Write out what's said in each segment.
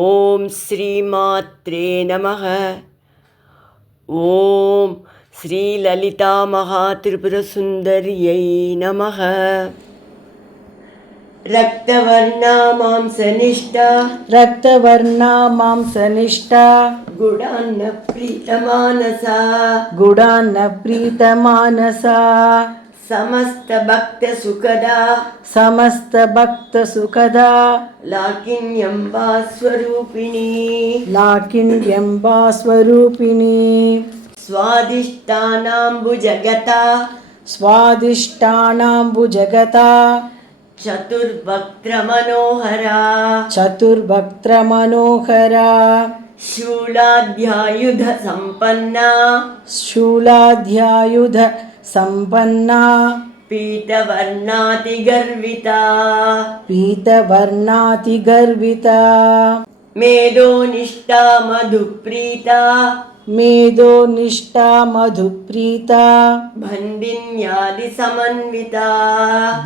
ఓం శ్రీమాత్రే నమః. ఓం శ్రీ లలితా మహాత్రిపురసుందర్యై నమః. రక్తవర్ణా మాంసనిష్టా గుడాన్న ప్రీతమానసా సమస్త భక్త సుఖదా లాకిన్యంబా స్వరూపిణి స్వాదిష్టానాంబుజగత చతుర్భక్త్ర మనోహరా శూలాధ్యాయుధ సంపన్నా పీతవర్ణాతి గర్విత మేధోనిష్టా మధుప్రీత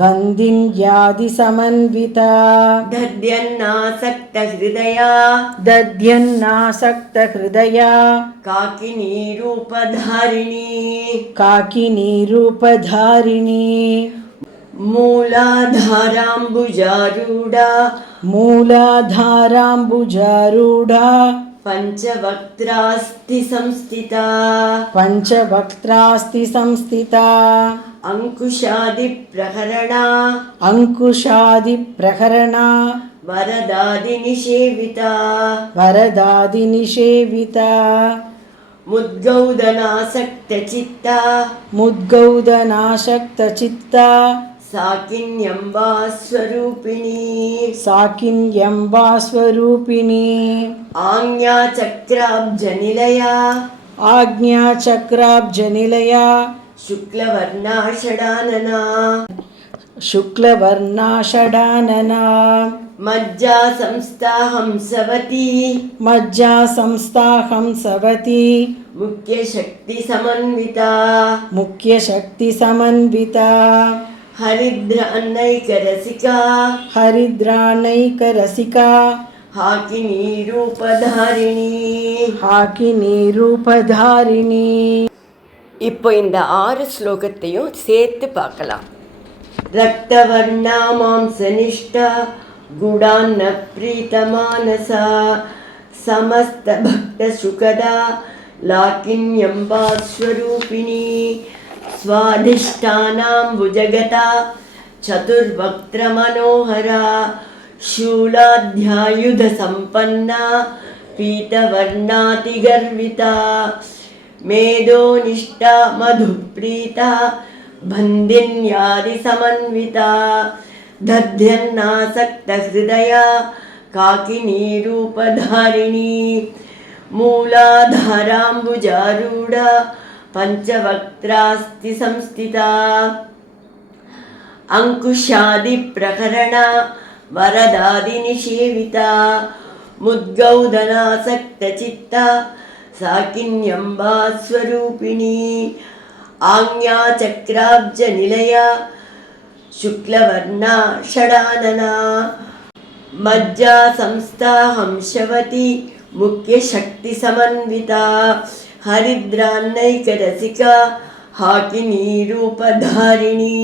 బంధిన్యాది సమన్విత దధ్యన్నాసక్త హృదయా కాకినీ రూపధారిణి మూలాధారాంబుజారూఢా పంచవక్త్రాస్తి సంస్థితా అంకుశాది ప్రహరణ వరదాది నిషేవిత ముద్గౌదనాసక్త చిత్త సాకిన్యంబా స్వరూపిణి ఆజ్ఞాచక్రాబ్జనిలయా శుక్లవర్ణా మజ్జా సంస్థా హంసవతి ముఖ్య శక్తి సమన్విత హరిద్రానైకరసికా హాకినీ రూపధారిణி. இப்போ இந்த 6 ஸ்லோகத்தையும் சேர்த்து பார்க்கலாம். ரக்தவர்ணா மாம்சனிஷ்டா குடான்ன பிரீதமானசா சமஸ்த பக்த சுகதா லாக்கின்யம்பா ஸ்வரூபிணி స్వాదిష్టానాంబుజగత చతుర్భక్త్ర మనోహరా శూలాధ్యాయుధ సంపన్నా పీతవర్ణాతి గర్విత మేధోనిష్టా మధుప్రీత బంధిన్యాది సమన్విత దధ్యన్నాసక్త హృదయా కాకినీ రూపధారిణి మూలాధారాంబుజారూఢా పంచవక్త్రాస్తి సంస్థితా అంకుశాది ప్రహరణ వరదాది నిషేవిత ముద్గౌదనాసక్త చిత్త సాకిన్యంబా స్వరూపిణి ఆజ్ఞాచక్రాబ్జ నిలయ శుక్లవర్ణ షడాననా మజ్జా సంస్థా హంసవతి ముఖ్య శక్తి సమన్విత హరిద్రానైకరసికా హాకినీ రూపధారిణి.